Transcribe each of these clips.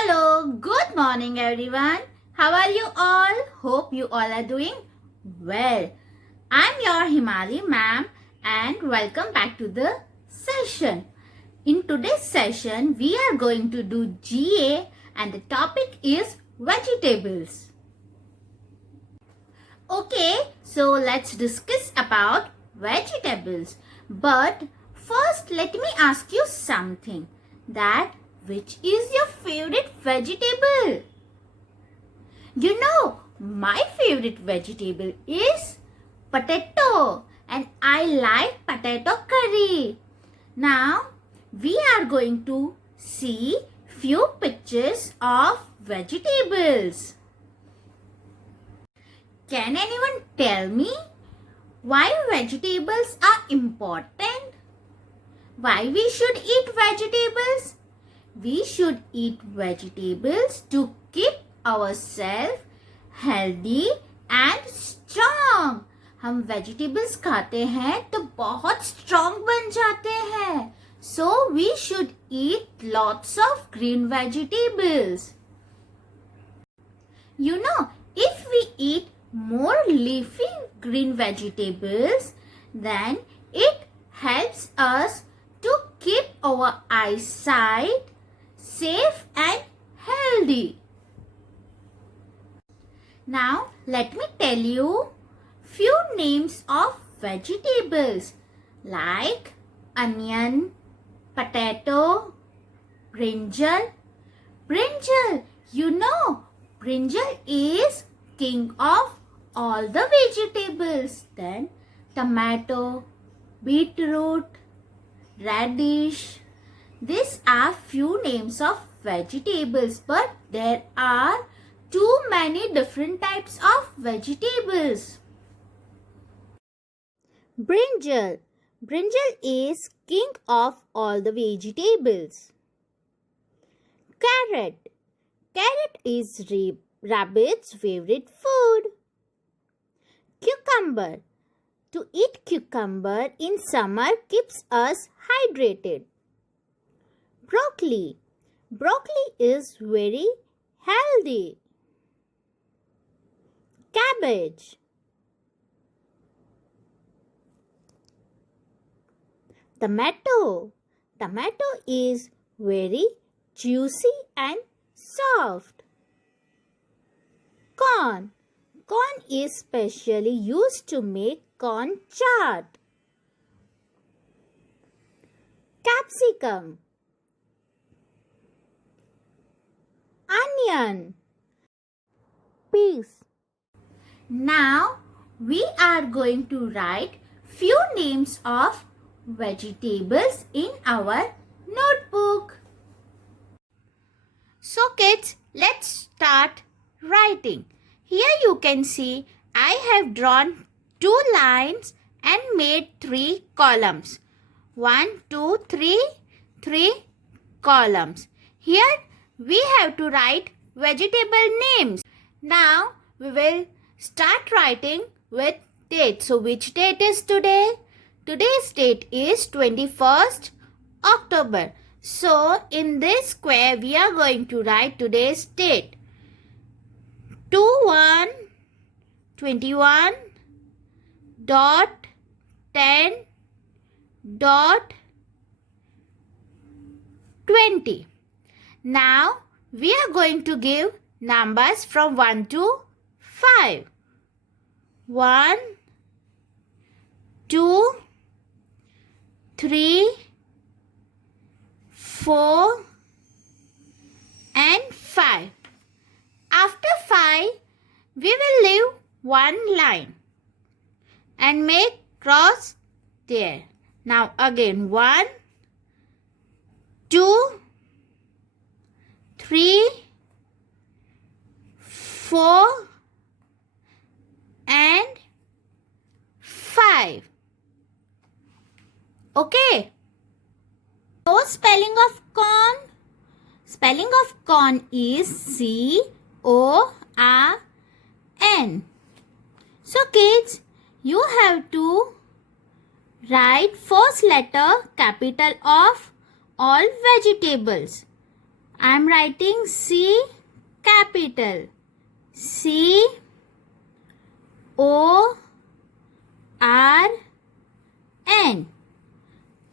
Hello, good morning everyone. How are you all? Hope you all are doing well. I'm your Himali ma'am and welcome back to the session. In today's session, we are going to do GA and the topic is vegetables. Okay, so let's discuss about vegetables. But first, let me ask you something. That which is your favorite vegetable? You know, my favorite vegetable is potato and I like potato curry. Now, we are going to see few pictures of vegetables. Can anyone tell me why vegetables are important? Why we should eat vegetables? We should eat vegetables to keep ourselves healthy and strong. हम vegetables खाते हैं तो बहुत strong बन जाते हैं. So we should eat lots of green vegetables. You know, if we eat more leafy green vegetables, then it helps us to keep our eyesight safe and healthy. Now, let me tell you few names of vegetables like onion, potato, brinjal. Brinjal, you know, brinjal is king of all the vegetables. Then tomato, beetroot, radish. These are few names of vegetables, but there are too many different types of vegetables. Brinjal. Brinjal is king of all the vegetables. Carrot. Carrot is rabbit's favorite food. Cucumber. To eat cucumber in summer keeps us hydrated. Broccoli. Broccoli is very healthy. Cabbage. Tomato. Tomato is very juicy and soft. Corn. Corn is specially used to make corn chaat. Capsicum. Onion. Peas. Now we are going to write few names of vegetables in our notebook. So kids, let's start writing. Here you can see I have drawn 2 lines and made 3 columns. 1, 2, 3 columns. Here we have to write vegetable names. Now we will start writing with date. So which date is today? Today's date is 21st October. So in this square we are going to write today's date. 21 dot 10 dot 20. Now we are going to give numbers from 1 to 5. 1, 2, 3, 4 and 5. After 5, we will leave 1 line and make cross there. Now again 1, 2, 3, 4 and 5. Okay. So spelling of corn. Spelling of corn is C-O-R-N. So kids, you have to write first letter capital of all vegetables. I am writing C capital. C O R N.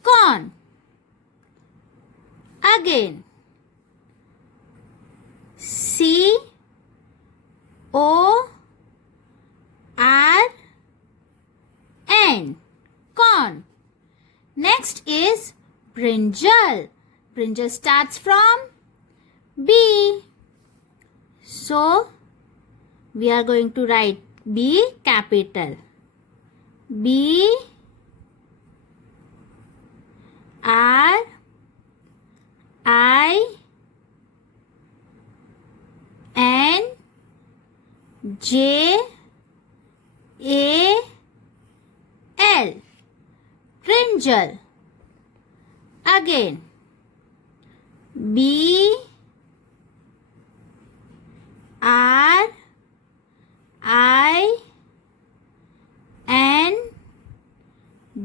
Corn. Again. C O R N. Corn. Next is brinjal. Brinjal starts from B. So, we are going to write B capital. B R I N J A L. Brinjal. Again. B R I N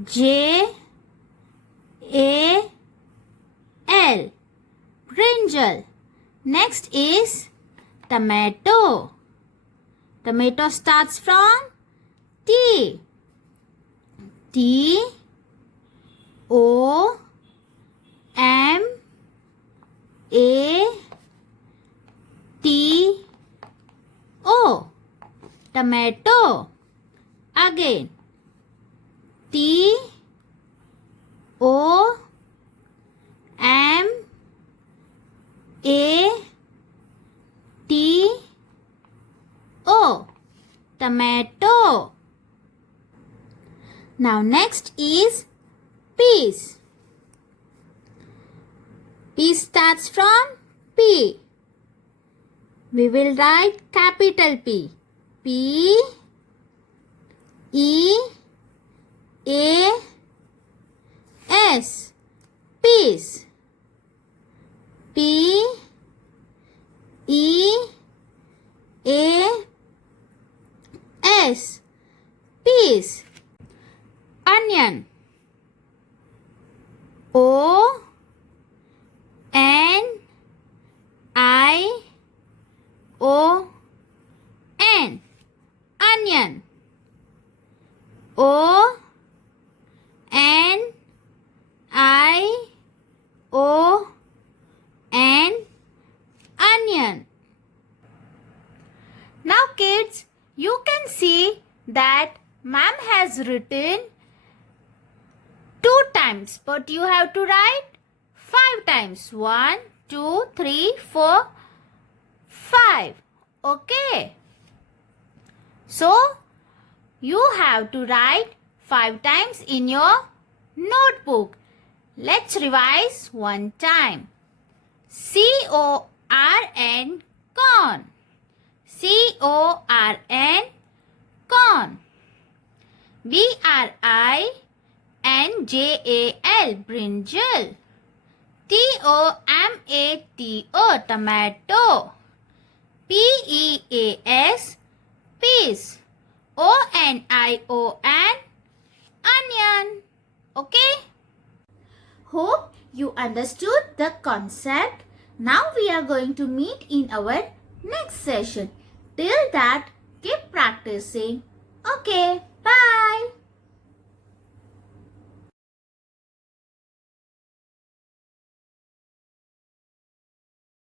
J A L. Brinjal. Next is tomato. Tomato starts from T. T O M A T O. Tomato. Again. T O M A T O. Tomato. Now next is peas. P starts from P. We will write capital P. P E A S. Peas. P E A S. Peas. Onion. O N I O N. Onion. O N I O N. Onion. Now kids, you can see that ma'am has written 2 times, but you have to write 5 times. 1, 2, 3, 4, 5. Okay. So, you have to write 5 times in your notebook. Let's revise one time. C-O-R-N, corn. C-O-R-N, corn. B-R-I-N-J-A-L, brinjal. T-O-M-A-T-O, tomato. P-E-A-S, peas. O-N-I-O-N, onion. Okay? Hope you understood the concept. Now we are going to meet in our next session. Till that, keep practicing. Okay, bye.